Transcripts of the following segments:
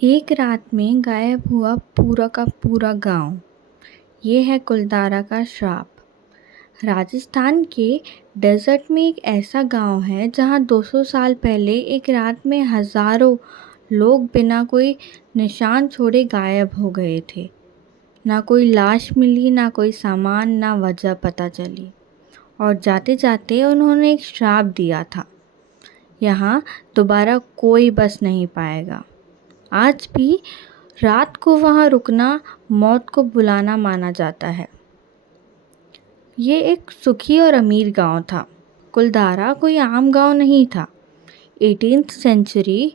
एक रात में गायब हुआ पूरा का पूरा गांव। ये है कुलधारा का श्राप। राजस्थान के डेजर्ट में एक ऐसा गांव है जहां 200 साल पहले एक रात में हजारों लोग बिना कोई निशान छोड़े गायब हो गए थे। ना कोई लाश मिली, ना कोई सामान, ना वजह पता चली। और जाते जाते उन्होंने एक श्राप दिया था, यहाँ दोबारा कोई बस नहीं पाएगा। आज भी रात को वहाँ रुकना मौत को बुलाना माना जाता है। ये एक सुखी और अमीर गांव था। कुलधारा कोई आम गांव नहीं था। 18th सेंचुरी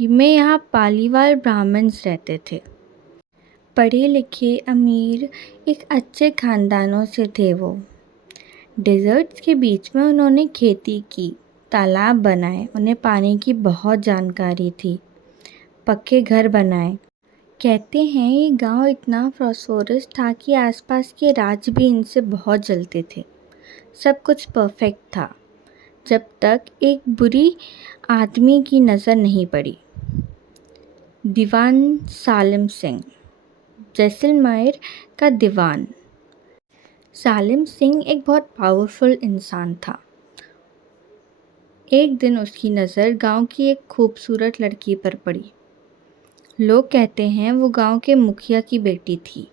में यहाँ पालीवाल ब्राह्मण्स रहते थे। पढ़े लिखे, अमीर, एक अच्छे खानदानों से थे वो। डेजर्ट्स के बीच में उन्होंने खेती की, तालाब बनाए, उन्हें पानी की बहुत जानकारी थी, पक्के घर बनाए। कहते हैं ये गांव इतना प्रॉस्पेरस था कि आसपास के राज्य भी इनसे बहुत जलते थे। सब कुछ परफेक्ट था जब तक एक बुरी आदमी की नज़र नहीं पड़ी। दीवान सालिम सिंह, जैसलमेर का दीवान। सालिम सिंह एक बहुत पावरफुल इंसान था। एक दिन उसकी नज़र गांव की एक खूबसूरत लड़की पर पड़ी। लोग कहते हैं वो गांव के मुखिया की बेटी थी।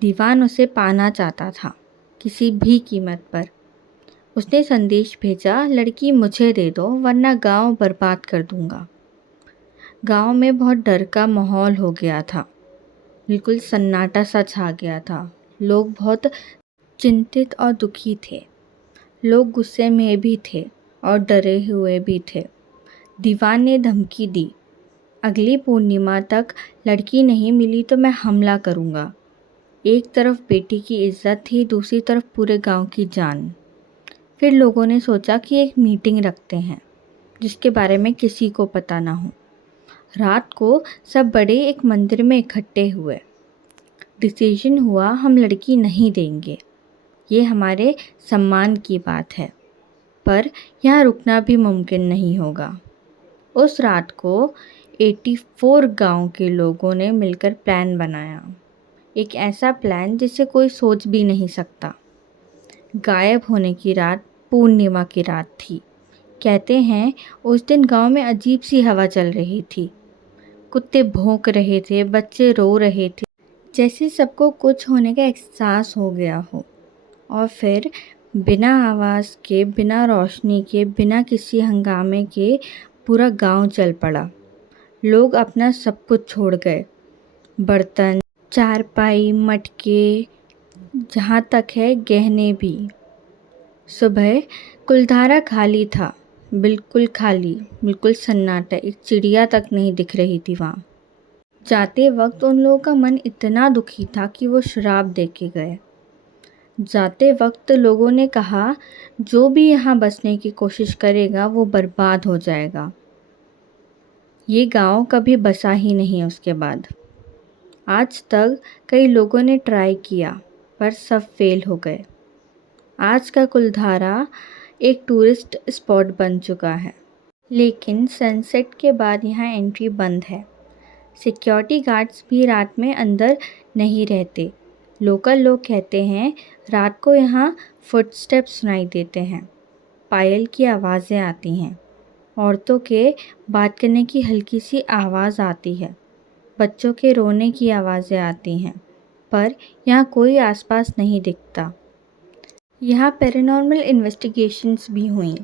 दीवान उसे पाना चाहता था, किसी भी कीमत पर। उसने संदेश भेजा, लड़की मुझे दे दो वरना गांव बर्बाद कर दूंगा। गांव में बहुत डर का माहौल हो गया था। बिल्कुल सन्नाटा सा छा गया था। लोग बहुत चिंतित और दुखी थे। लोग गुस्से में भी थे और डरे हुए भी थे। दीवान ने धमकी दी, अगली पूर्णिमा तक लड़की नहीं मिली तो मैं हमला करूंगा। एक तरफ बेटी की इज्जत थी, दूसरी तरफ पूरे गांव की जान। फिर लोगों ने सोचा कि एक मीटिंग रखते हैं जिसके बारे में किसी को पता ना हो। रात को सब बड़े एक मंदिर में इकट्ठे हुए। डिसीजन हुआ, हम लड़की नहीं देंगे। ये हमारे सम्मान की बात है, पर यहाँ रुकना भी मुमकिन नहीं होगा। उस रात को 84 गांव के लोगों ने मिलकर प्लान बनाया। एक ऐसा प्लान जिसे कोई सोच भी नहीं सकता। गायब होने की रात पूर्णिमा की रात थी। कहते हैं उस दिन गांव में अजीब सी हवा चल रही थी। कुत्ते भौंक रहे थे, बच्चे रो रहे थे, जैसे सबको कुछ होने का एहसास हो गया हो। और फिर बिना आवाज़ के, बिना रोशनी के, बिना किसी हंगामे के पूरा गांव चल पड़ा। लोग अपना सब कुछ छोड़ गए, बर्तन, चारपाई, मटके, जहाँ तक है गहने भी। सुबह कुलधारा खाली था, बिल्कुल खाली, बिल्कुल सन्नाटा। एक चिड़िया तक नहीं दिख रही थी वहाँ। जाते वक्त उन लोगों का मन इतना दुखी था कि वो शराब दे के गए। जाते वक्त लोगों ने कहा, जो भी यहाँ बसने की कोशिश करेगा वो बर्बाद हो जाएगा। ये गांव कभी बसा ही नहीं उसके बाद। आज तक कई लोगों ने ट्राई किया पर सब फेल हो गए। आज का कुलधारा एक टूरिस्ट स्पॉट बन चुका है, लेकिन सनसेट के बाद यहाँ एंट्री बंद है। सिक्योरिटी गार्ड्स भी रात में अंदर नहीं रहते। लोकल लोग कहते हैं रात को यहाँ फुटस्टेप्स सुनाई देते हैं, पायल की आवाज़ें आती हैं, औरतों के बात करने की हल्की सी आवाज़ आती है, बच्चों के रोने की आवाज़ें आती हैं, पर यहाँ कोई आसपास नहीं दिखता। यहाँ पैरानॉर्मल इन्वेस्टिगेशंस भी हुई।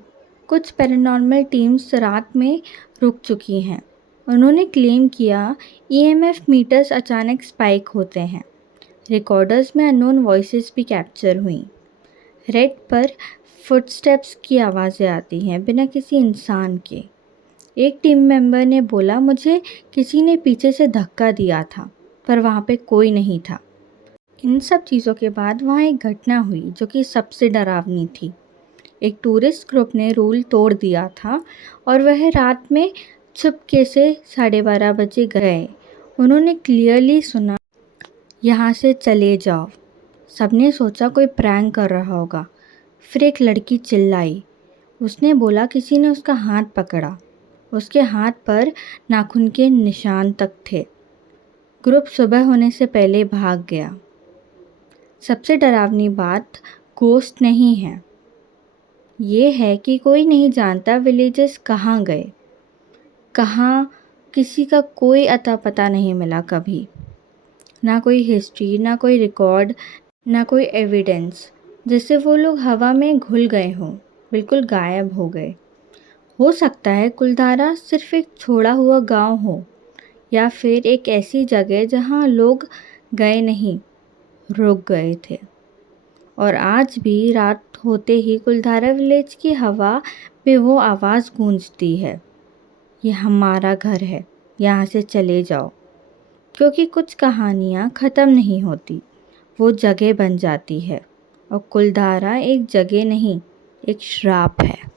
कुछ पैरानॉर्मल टीम्स रात में रुक चुकी हैं। उन्होंने क्लेम किया ईएमएफ मीटर्स अचानक स्पाइक होते हैं। रिकॉर्डर्स में अननोन वॉइसेस भी कैप्चर हुई। रेड पर फुटस्टेप्स की आवाज़ें आती हैं बिना किसी इंसान के। एक टीम मेंबर ने बोला, मुझे किसी ने पीछे से धक्का दिया था, पर वहाँ पे कोई नहीं था। इन सब चीज़ों के बाद वहाँ एक घटना हुई जो कि सबसे डरावनी थी। एक टूरिस्ट ग्रुप ने रूल तोड़ दिया था और वह रात में चुपके से 12:30 बजे गए। उन्होंने क्लियरली सुना, यहाँ से चले जाओ। सबने सोचा कोई प्रैंक कर रहा होगा। फिर एक लड़की चिल्लाई। उसने बोला किसी ने उसका हाथ पकड़ा। उसके हाथ पर नाखून के निशान तक थे। ग्रुप सुबह होने से पहले भाग गया। सबसे डरावनी बात गोश्त नहीं है, ये है कि कोई नहीं जानता विलेजर्स कहाँ गए, कहाँ किसी का कोई अता पता नहीं मिला कभी। ना कोई हिस्ट्री, ना कोई रिकॉर्ड, ना कोई एविडेंस। जैसे वो लोग हवा में घुल गए हों, बिल्कुल गायब हो गए। हो सकता है कुलधारा सिर्फ एक छोड़ा हुआ गांव हो, या फिर एक ऐसी जगह जहां लोग गए नहीं, रुक गए थे। और आज भी रात होते ही कुलधारा विलेज की हवा में वो आवाज़ गूंजती है, ये हमारा घर है, यहाँ से चले जाओ। क्योंकि कुछ कहानियाँ ख़त्म नहीं होती, वो जगह बन जाती है। और कुलधारा एक जगह नहीं, एक श्राप है।